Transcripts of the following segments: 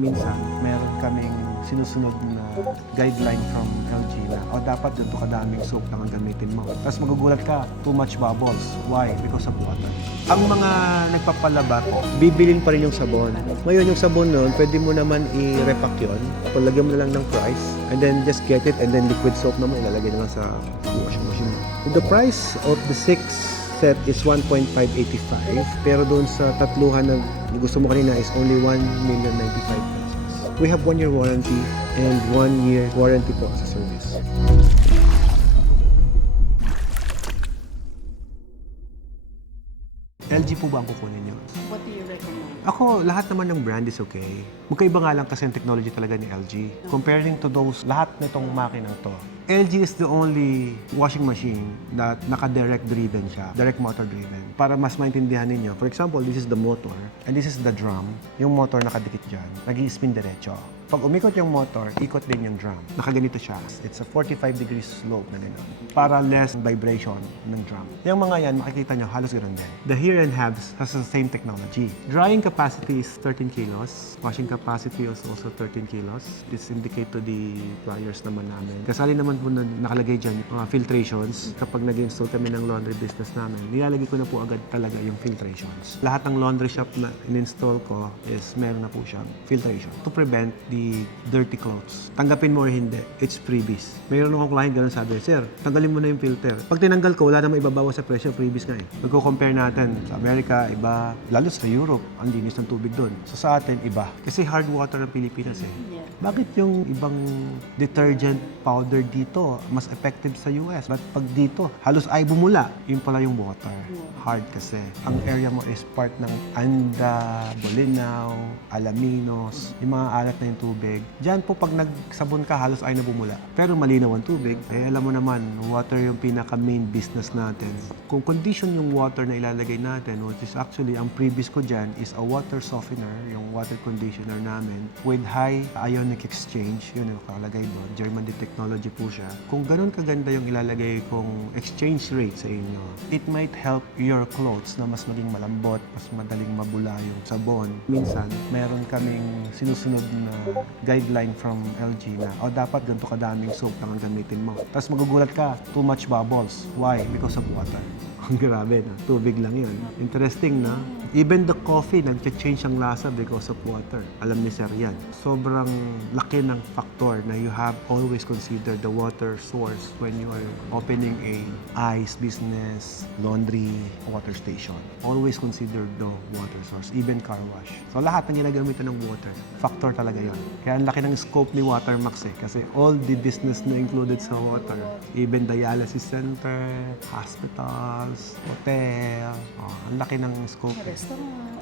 Minsan, meron kaming sinusunod na guideline from LG na dapat ganito kadaming soap lang ang gamitin mo. Tapos magugulat ka, too much bubbles. Why? Because of water. Ang mga nagpapalaba po, bibilin pa rin yung sabon. Ngayon yung sabon nun, pwede mo naman i-repack yun. Lagyan mo na lang ng price and then just get it and then liquid soap naman ilalagay na lang sa washing machine. The price of the 6 set is 1.585 pero doon sa tatluhan na gusto mo kanina is only 1,095,000 pesos. We have 1 year warranty and 1 year warranty po sa service. LG po ba ang kukunin nyo? What do you recommend? Ako, lahat naman ng brand is okay. Magkaiba nga lang kasi ang technology talaga ni LG. Comparing to those, lahat nitong makinang to. LG is the only washing machine that naka-direct driven siya. Direct motor driven. Para mas maintindihan ninyo. For example, this is the motor and this is the drum. Yung motor nakadikit dyan. Nag-i-spin diretso. Pag umikot yung motor, ikot din yung drum. Nakaganito siya. It's a 45 degrees slope na gano'n. Para less vibration ng drum. Yung mga yan, makikita nyo, halos gano'n din. The here and halves has the same technology. Drying capacity is 13 kilos. Washing capacity is also 13 kilos. This indicate to the pliers naman namin. Kasali naman po na nakalagay dyan, mga filtrations. Kapag nag-install kami ng laundry business namin, nilalagay ko na po agad talaga yung filtrations. Lahat ng laundry shop na in-install ko is meron na po siyang filtration to prevent the dirty clothes. Tanggapin mo or hindi, it's freebies. Mayroon akong client ganun sabi, Sir, tanggalin mo na yung filter. Pag tinanggal ko, wala na maibabawas sa presyo, freebies nga eh. Magko-compare natin sa Amerika, iba, lalo sa Europe, ang linis ng tubig doon. So sa atin, iba. Kasi hard water ng Pilipinas eh. Yeah. Bakit yung ibang detergent powder dito mas effective sa US? But pag dito, halos ay bumula, yun pala yung water. Hard kasi. Ang area mo is part ng Anda, Bolinao, Alaminos, yung mga alat na yung tubig. Diyan po pag nagsabon ka, halos ay na bumula. Pero malinaw ang tubig, eh alam mo naman, water yung pinaka-main business natin. Kung condition yung water na ilalagay natin, which is actually, ang previous ko dyan is a water softener, yung water conditioner namin, with high ionic exchange, yun yung nakalagay doon. German technology po siya. Kung ganun kaganda yung ilalagay kong exchange rate sa inyo, it might help your clothes na mas maging malambot, mas madaling mabula yung sabon. Minsan, meron kaming sinusunod na guideline from LG na dapat ganito kadaming soap lang ang gamitin mo. Tapos magugulat ka, too much bubbles. Why? Because of water. Ang grabe na, tubig lang yun. Interesting na. Even the coffee, nag-change ang lasa because of water. Alam ni Sir yan. Sobrang laki ng factor na you have always consider the water source when you are opening a ice business, laundry, water station. Always consider the water source, even car wash. So lahat ng ginagamitan ng water, factor talaga yon. Kaya ang laki ng scope ni Watermax eh. Kasi all the business na included sa water, even dialysis center, hospitals, hotel, ang laki ng scope. Restaurant.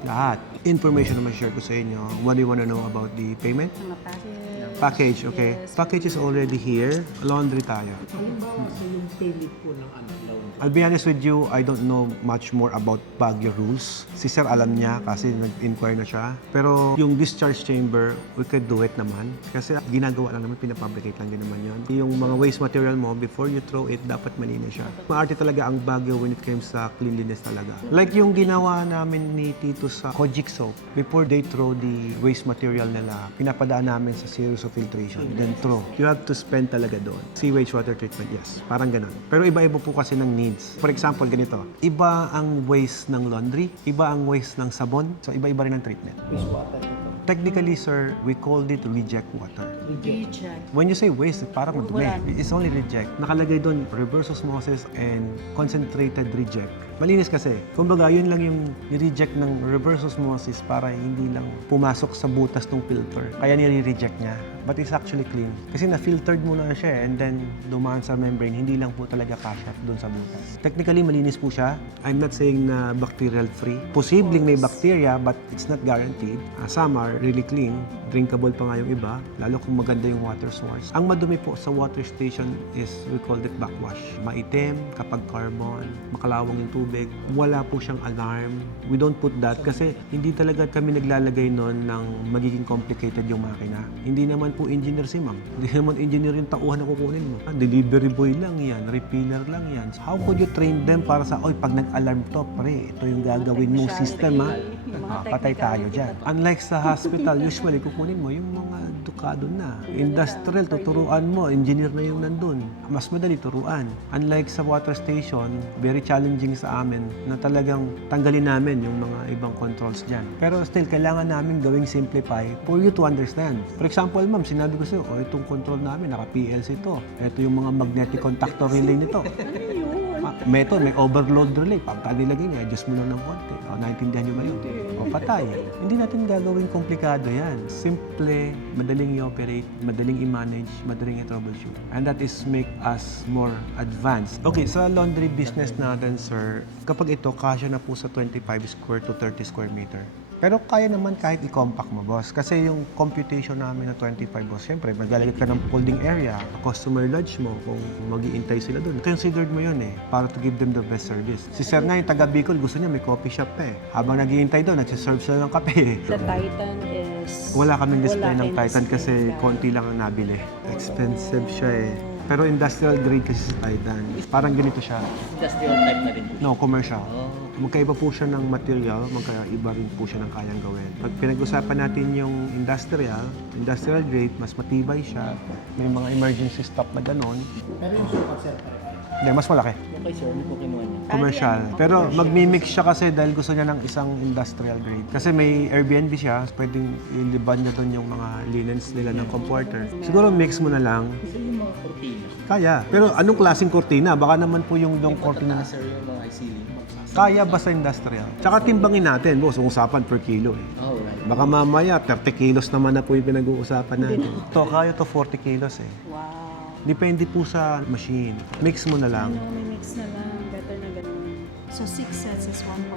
Lahat. Information naman share ko sa inyo. What do you want to know about the payment? Mga package. Package, okay. Yes. Package is already here. Laundry tayo. Halimbawa sa yung payment po ng laundry. I'll be honest with you, I don't know much more about Baguio rules. Si Sir alam niya kasi nag-inquire na siya. Pero yung discharge chamber, we could do it naman. Kasi ginagawa lang naman, pinapublicate lang din naman yun. Yung mga waste material mo, before you throw it, dapat malinis siya. Maarte talaga ang Baguio when it comes sa cleanliness talaga. Like yung ginawa namin ni Tito sa Kojic soap, before they throw the waste material nila, pinapadaan namin sa series of filtration, then throw. You have to spend talaga doon. Sewage water treatment, yes. Parang ganun. Pero iba-iba po kasi ng needs. For example, ganito. Iba ang waste ng laundry, iba ang waste ng sabon, so iba-iba rin ang treatment. Wastewater ito. Technically, sir, we called it reject water. Reject. When you say waste, parang madumi. Wala. It's only reject. Nakalagay doon, reverse osmosis and concentrated reject. Malinis kasi. Kumbaga, yun lang yung reject ng reverse osmosis para hindi lang pumasok sa butas ng filter. Kaya nire-reject niya. But it's actually clean. Kasi na-filtered mo na siya and then dumaan sa membrane, hindi lang po talaga kasya doon sa butas. Technically, malinis po siya. I'm not saying na bacterial-free. Posibleng may bacteria, but it's not guaranteed. Some are really clean. Drinkable pa nga yung iba, lalo kung maganda yung water source. Ang madumi po sa water station is, we call it backwash. Maitim, kapag carbon, makalawang yung tubig. tubig, wala po siyang alarm. We don't put that kasi hindi talaga kami naglalagay nun ng magiging complicated yung makina. Hindi naman po engineer si ma'am. Hindi naman engineer yung tauhan na kukunin mo. Delivery boy lang yan, refiller lang yan. How could you train them para sa, oy, pag nag-alarm to, pre, ito yung gagawin mong system, ha? Patay tayo dyan. Unlike sa hospital, usually kukunin mo yung mga dukado na. Industrial, tuturuan mo, engineer na yung nandun. Mas madali turuan. Unlike sa water station, very challenging sa amin na talagang tanggalin namin yung mga ibang controls dyan. Pero still, kailangan namin gawing simplify for you to understand. For example, ma'am, sinabi ko sa'yo, itong control namin, naka-PLC to. Ito yung mga magnetic contactor relay nito. May overload relay. Pagka nilagay niya, adjust mo lang ng konti. Naintindihan niyo ba yun? Patay. Hindi natin gagawin komplikado yan. Simple, madaling i-operate, madaling i-manage, madaling i-troubleshoot. And that is make us more advanced. Okay, sa laundry business natin, sir, kapag ito, kasya na po sa 25 square to 30 square meter. Pero kaya naman kahit i-compact mo, boss. Kasi yung computation namin na 25, boss, siyempre, maglalagay ka ng folding area, customer lodge mo, kung mag-iintay sila doon. Considered mo yun para to give them the best service. Si Sir nga, yung taga Bicol, gusto niya may coffee shop pa Habang nag-iintay doon, nagsiserve sila ng kape. The Titan is... Wala kaming display wala ng kayong Titan display kasi ng konti lang ang nabili. Expensive siya Pero industrial grade kasi sa Titan. Parang ganito siya. Industrial type na rin po. No, commercial. Oh. Magkaiba po siya ng material, magkaiba rin po siya ng kayang gawin. Pag pinag-usapan natin yung industrial grade, mas matibay siya. May mga emergency stop na ganon. Pero yung sukat, sir, pare-pare. Hindi, mas malaki. Okay, sir. Ano po kinuha niya? Commercial. Pero magmi-mix siya kasi dahil gusto niya ng isang industrial grade. Kasi may Airbnb siya, pwedeng iliban niya doon yung mga linens nila ng comforter. Siguro mix mo na lang. Sir, yung mga cortina. Kaya. Pero anong klaseng cortina? Baka naman po yung cortina. Sir, yung mga high ceiling. Kaya basta industrial. Tsaka timbangin natin, boss, usapan per kilo Oh, right. Baka mamaya, 30 kilos naman na po yung pinag-uusapan natin. Ito, kaya to 40 kilos Wow. Depende po sa machine. Mix mo na lang. May mix na lang. Better na ganun. So, 6 sets is 1.5.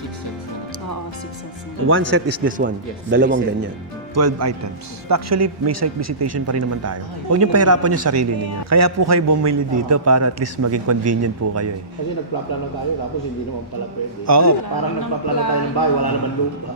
6 cents na. Oo, 6 sets na. One set is this one. Yes, Dalawang three set. ganyan. 12 items. Actually, may site visitation pa rin naman tayo. Huwag niyo pahirapan yung sarili niyo. Kaya po kayo bumili dito para at least maging convenient po kayo Kasi nagplaplano tayo, tapos hindi naman pala pwede. Oo. Parang nagplaplano tayo ng bahay, wala naman lupa.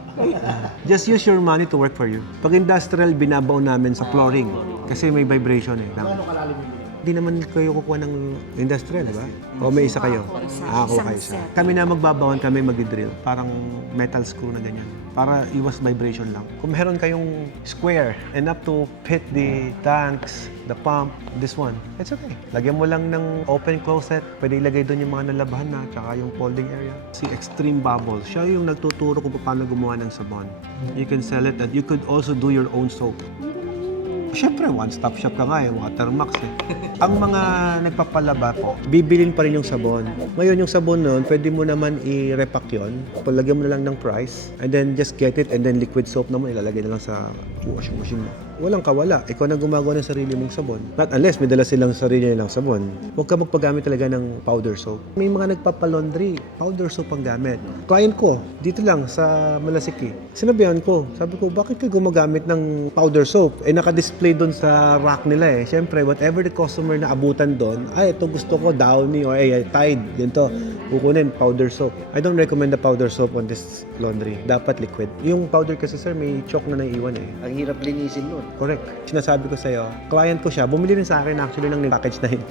Just use your money to work for you. Pag industrial, binabaw namin sa flooring. Kasi may vibration Ano kalalim yung binigay? Hindi naman kayo kukuha ng industrial, di ba? O may isa kayo? Ako kayo isa. Kami na magbabawan, kami mag-drill. Parang metal screw na ganyan. Para iwas vibration lang. Kung meron kayong square, enough to fit the tanks, the pump, this one, it's okay. Lagyan mo lang ng open closet. Pwede ilagay doon yung mga nalabahan na, tsaka yung folding area. Si Extreme Bubbles, siya yung nagtuturo kung paano gumawa ng sabon. You can sell it and you could also do your own soap. Siyempre, one-stop shop ka nga Watermax Ang mga nagpapalaba po, bibilin pa rin yung sabon. Ngayon, yung sabon nun, pwede mo naman i-repack yun. Palagyan mo na lang ng price, and then just get it, and then liquid soap naman, ilalagay na lang sa washing machine mo. Walang kawala. Ikaw na gumagawa ng sarili mong sabon. Not unless may dala silang sarili nilang sabon. Huwag ka magpagamit talaga ng powder soap. May mga nagpapalaundry, powder soap ang gamit. Client ko, dito lang sa Malasiki. Sinabihan ko, sabi ko, bakit ka gumagamit ng powder soap? Naka-display doon sa rack nila Siyempre, whatever the customer na abutan doon, ito gusto ko, Downy or Tide, ganito. Kukunin, powder soap. I don't recommend the powder soap on this laundry. Dapat liquid. Yung powder kasi sir, may chalk na naiiwan Ang hirap linisin nun. Correct. Sinasabi ko sa'yo, client ko siya, bumili rin sa akin actually ng package na yun.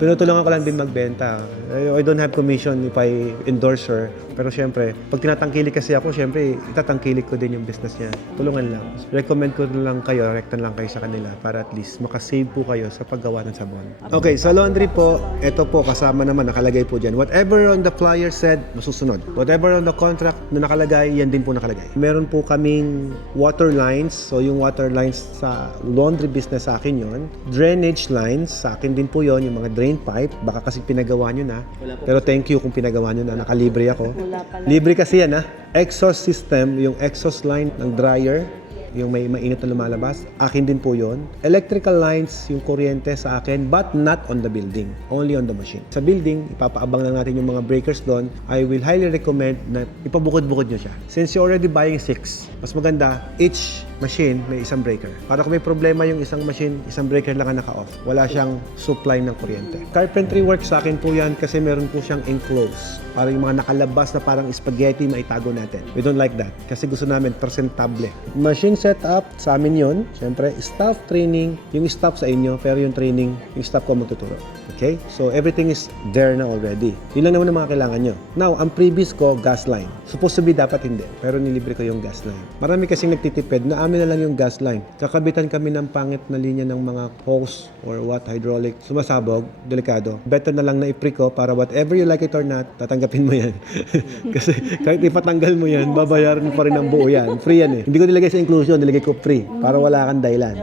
Tinutulungan ko lang din magbenta. I don't have commission if I endorse her. Pero syempre, pag tinatangkilik kasi ako, syempre, itatangkilik ko din yung business niya. Tulungan lang. Recommend ko na lang kayo, rektan lang kayo sa kanila para at least makasave po kayo sa paggawa ng sabon. Okay, sa laundry po, ito po, kasama naman, nakalagay po dyan. Whatever on the flyer said, masusunod. Whatever on the contract na nakalagay, yan din po nakalagay. Meron po kaming water lines. So, yung water lines sa laundry business sa akin yon. Drainage lines, sa akin din po yon. Yung mga drain pipe, baka kasi pinagawa nyo na. Pero thank you kung pinagawa nyo na. Nakalibre ako. Wala pala. Libre kasi yan Exhaust system, yung exhaust line ng dryer, yung may mainit na lumalabas, akin din po yon. Electrical lines, yung kuryente sa akin, but not on the building, only on the machine. Sa building, ipapaabang lang natin yung mga breakers doon. I will highly recommend na ipabukod-bukod nyo siya. Since you're already buying 6, Mas maganda, each machine may isang breaker. Para kung may problema yung isang machine, isang breaker lang ang naka-off. Wala siyang supply ng kuryente. Carpentry work sa akin po yan kasi meron po siyang enclosed. Para yung mga nakalabas na parang spaghetti maitago natin. We don't like that kasi gusto namin presentable. Machine setup, sa amin yun. Siyempre, staff training, yung staff sa inyo, pero yung training, yung staff ko magtuturo. Okay? So, everything is there na already. Yun lang naman ang mga kailangan nyo. Now, ang previous ko, gas line. Supposed to be dapat hindi. Pero nilibre ko yung gas line. Marami kasing nagtitipid na amin na lang yung gas line. Kakabitan kami ng pangit na linya ng mga hose or what, hydraulic. Sumasabog, delikado. Better na lang na i-pre ko para whatever you like it or not, tatanggapin mo yan. Kasi kahit ipatanggal mo yan, babayaran mo pa rin ang buo yan. Free yan eh. Hindi ko nilagay sa inclusion, nilagay ko free. Para wala kang dahilan.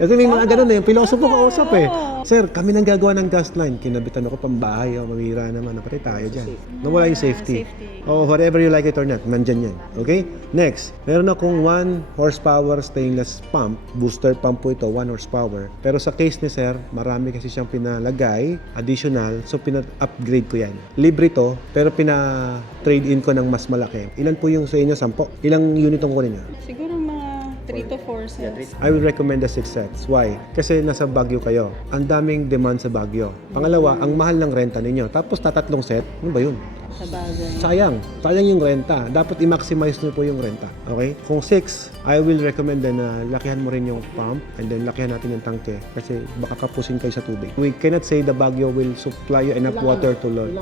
Kasi may mga ganun eh. Yung pilosopo kausap eh. Sir, kami nang gagawa ng gas line. Kinabitan ako pambahay. O, mamira naman. Napatay tayo dyan. Nawala yung safety. O, whatever you like it or not, nandyan yan. Okay? Next, meron akong 1 horsepower stainless pump. Booster pump po ito, 1 horsepower. Pero sa case ni sir, marami kasi siyang pinalagay, additional. So, pina-upgrade ko yan. Libre to, pero pina-trade in ko ng mas malaki. Ilan po yung sa inyo? 10? Ilang unit ang kunin niyo? Siguro mga 3 to 4 sets. I will recommend the 6 sets. Why? Kasi nasa Baguio kayo. Ang daming demand sa Baguio. Pangalawa, ang mahal ng renta ninyo. Tapos tatatlong set, ano ba yun? Sa bagay. Sayang. Sayang yung renta. Dapat i-maximize nyo po yung renta. Okay? Kung 6, I will recommend din na lakihan mo rin yung pump and then lakihan natin yung tangke kasi baka kapusin kayo sa tubig. We cannot say the Baguio will supply you enough water to load.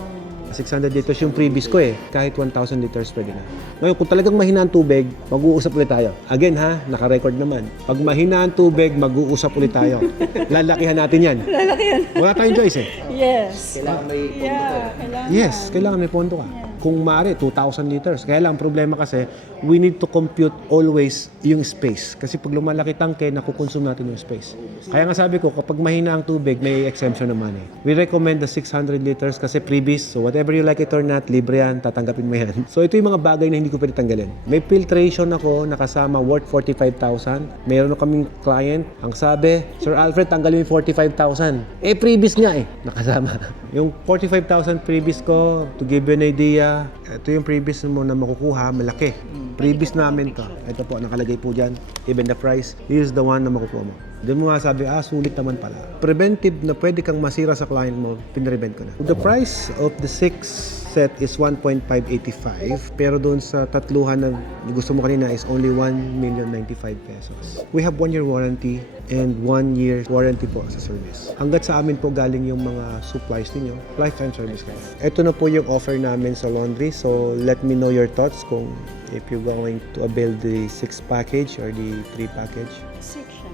600 liters yung previous ko eh. Kahit 1,000 liters pwede na. Ngayon, kung talagang mahina ang tubig, mag-uusap ulit tayo. Again ha, naka-record naman. Pag mahina ang tubig, mag-uusap ulit tayo. Lalakihan natin yan. Lalakihan. Wala tayong choice eh. Yes. Kailangan may pondo ka. Yeah, kailangan. Yes, kailangan may pondo ka. Kung maaari, 2,000 liters. Kaya lang, problema kasi, we need to compute always yung space. Kasi pag lumalaki tangke, nakukonsume natin yung space. Kaya nga sabi ko, kapag mahina ang tubig, may exemption naman eh. We recommend the 600 liters kasi freebies. So whatever you like it or not, libre yan, tatanggapin mo yan. So ito yung mga bagay na hindi ko pwede tanggalin. May filtration ako, nakasama worth 45,000. Mayroon na kaming client, ang sabi, Sir Alfred, tanggalin yung 45,000. Eh, freebies nga eh, nakasama. Yung 45,000 freebies ko, to give you an idea, ito yung freebies mo na makukuha, malaki. Freebies namin to. Ito po, nakalagay po dyan. Even the price, this is the one na makukuha mo. Doon mo nga sabi, sulit naman pala. Preventive na pwede kang masira sa client mo, pinrevent ko na. The price of the 6 set is 1.585 pero doon sa tatluhan na gusto mo kanina is only 1,095,000 pesos. We have 1 year warranty and 1 year warranty po sa service. Hanggat sa amin po galing yung mga supplies ninyo, lifetime service kayo. Ito na po yung offer namin sa laundry, so let me know your thoughts kung if you're going to avail the 6 package or the 3 package. Section.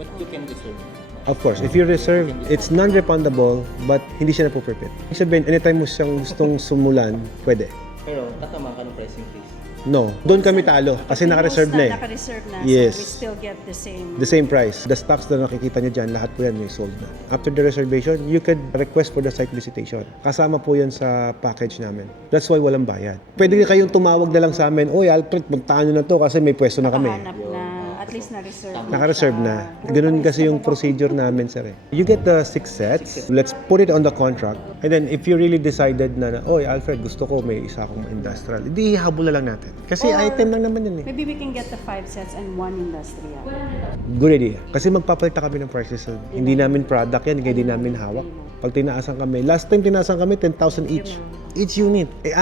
But you can reserve. Of course, if you reserve, it's non-refundable but hindi siya na-perpet. Ibig sabihin, anytime mo siyang gustong sumulan, pwede. Pero tatama ka ng price increase. No, doon kami talo kasi naka-reserve na eh. Naka-reserve na. Yes. So we still get the same. The same price. The stocks na nakikita nyo dyan, lahat po yan may sold na. After the reservation, you could request for the site visitation. Kasama po yan sa package namin. That's why walang bayad. Pwede kayong tumawag na lang sa amin, Oy Alfred, puntahan nyo na to kasi may pwesto na kami. Nakahanap na. At least na-reserve na. Naka-reserve na. Ganun kasi yung procedure namin, sir. You get the 6 sets. Let's put it on the contract. And then, if you really decided na, Oy, Alfred, gusto ko may isa akong industrial, hindi habol na lang natin. Kasi Or, item lang naman yun eh. Maybe we can get the 5 sets and 1 industrial. Good idea. Kasi magpapalita kami ng prices. Hindi namin product yan, hindi namin hawak. Pag tinaasan kami, last time tinaasan kami, 10,000 each. Each unit. 6,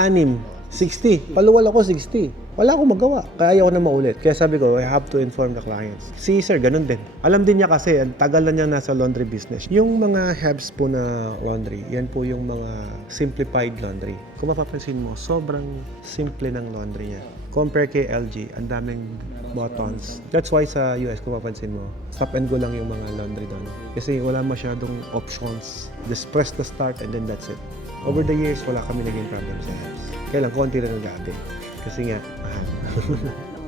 60. Paluwal ako, 60. Wala akong magawa. Kaya ayaw ko na maulit. Kaya sabi ko, I have to inform the clients. Si sir, ganun din. Alam din niya kasi, ang tagal na niya nasa laundry business. Yung mga Hebs po na laundry, yan po yung mga simplified laundry. Kung mapapansin mo, sobrang simple ng laundry niya. Compare kay LG, ang daming buttons. That's why sa US, kung mapapansin mo, stop and go lang yung mga laundry doon. Kasi wala masyadong options. Just press the start and then that's it. Over the years, wala kami naging problem sa Hebs. Kaya lang, konti lang nag-ate. Kasi nga, mahal.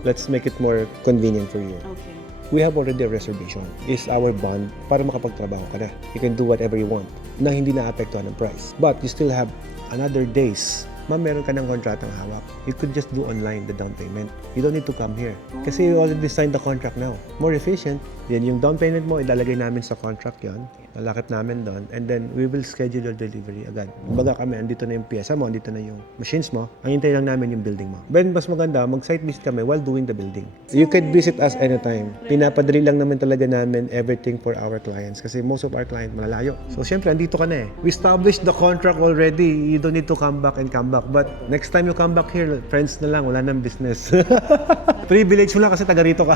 Let's make it more convenient for you. Okay. We have already a reservation. It's our bond para makapagtrabaho ka na. You can do whatever you want na hindi na-apektuhan ng price. But you still have another days. Meron ka ng kontratang hawak. You could just do online the down payment. You don't need to come here. Kasi you already signed the contract now. More efficient. Yan yung down payment mo, ilalagay namin sa contract yon. Lalakip namin doon. And then, we will schedule your delivery agad. Kumbaga kami, andito na yung pyesa mo, andito na yung machines mo. Ang hintay lang namin yung building mo. Ben, mas maganda, mag-site visit kami while doing the building. You can visit us anytime. Pinapadali lang naman talaga namin everything for our clients. Kasi most of our client malalayo. So, syempre, andito ka na eh. We established the contract already. You don't need to come back and come back. But next time you come back here, friends na lang, wala nang business. Privilege mo lang kasi taga rito ka.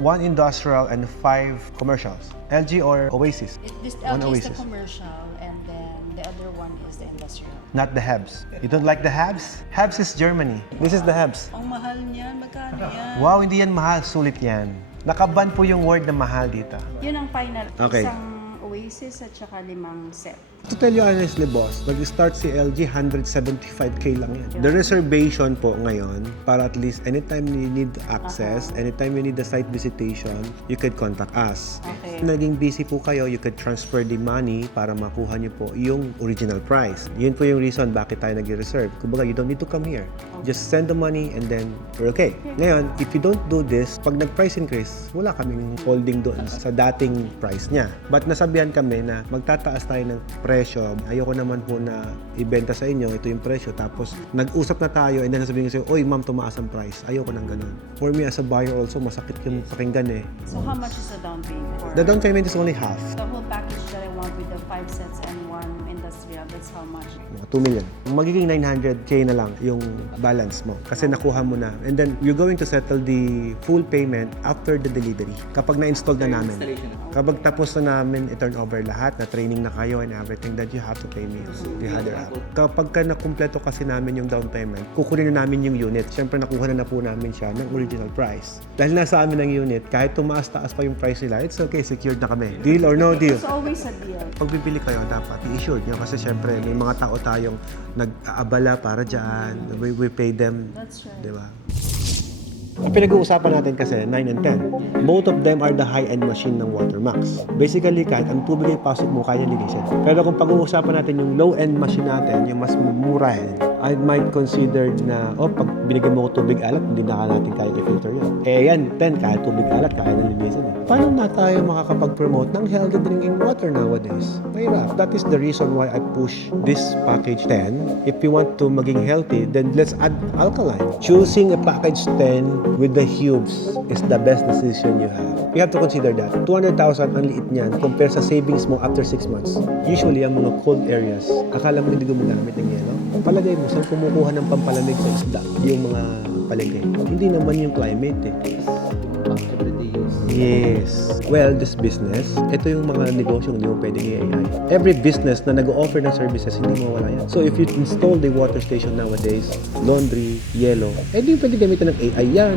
1 industrial and 5 commercials. LG or Oasis? This One LG is the Oasis. commercial and then the other one is the industrial. Not the Habs. You don't like the Habs? Habs is Germany. This is the Habs. Ang mahal niyan, magkano yan? Wow, hindi yan mahal. Sulit yan. Nakaban po yung word na mahal dito. Yun ang final. Okay. Isang Oasis at saka 5 set. To tell you honestly, boss, nag-start si LG, 175K lang yan. The reservation po ngayon, para at least anytime you need access, anytime you need the site visitation, you could contact us. Okay. Naging busy po kayo, you could transfer the money para makuha niyo po yung original price. Yun po yung reason bakit tayo nag-reserve. Kumbaga, you don't need to come here. Just send the money and then we're okay. Ngayon, if you don't do this, pag nag-price increase, wala kaming holding doon sa dating price niya. But nasabihan kami na magtataas tayo ng presyo. Ayoko naman po na ibenta sa inyo, ito yung presyo. Tapos, nag-usap na tayo and then sasabihin ko sa'yo, oy ma'am, tumaas ang price. Ayoko nang ganun. For me as a buyer also, masakit yung pakinggan eh. So how much is the down payment? The down payment is only half. The whole package that I want with the 5 sets and 1 industrial, that's how much? Mga 2 million. Magiging 900K na lang yung balance mo kasi nakuha mo na. And then, you're going to settle the full payment after the delivery. Kapag na-install na namin. Installation. Kapag tapos na namin i-turn over lahat, na training na kayo and everything, that you have to pay me the other half. Kapag ka nakumpleto kasi namin yung down payment, kukunin na namin yung unit. Siyempre, nakuha na po namin siya ng original price. Dahil nasa amin ang unit, kahit tumaas-taas pa yung price nila, it's okay, secured na kami. Deal or no deal? It's always a deal. Pag bibili kayo, dapat i-assured nyo kasi syempre may mga tao tayong nag-aabala para dyan. We pay them. That's right. Di ba? Ang pinag-uusapan natin kasi 9 and 10. Both of them are the high-end machine ng Watermax. Basically, kahit ang tubig ay pasok mo, kaya linisin. Pero kung pag-uusapan natin yung low-end machine natin, yung mas murahin, I might consider na, pag binigyan mo ko tubig alat, hindi na natin kaya i-filter yun. Yan, 10, kahit tubig alat, kaya na linisin. Paano na tayo makakapag-promote ng healthy drinking water nowadays? Mahirap. That is the reason why I push this package 10. If you want to maging healthy, then let's add alkaline. Choosing a package 10 with the hubes is the best decision you have. You have to consider that. 200,000 ang liit niyan compare sa savings mo after 6 months. Usually, ang mga cold areas, akala mo hindi gumagamit ng yelo. Ang palagay mo, saan kumukuha ng pampalamig sa isda? Yung mga palengke. Hindi naman yung climate eh. Yes. Well, this business, ito yung mga negosyo hindi mo pwedeng i-AI. Every business na nag-offer ng services, hindi mawala yan. So, if you install the water station nowadays, laundry, yellow, hindi pwede gamitin ng AI yan.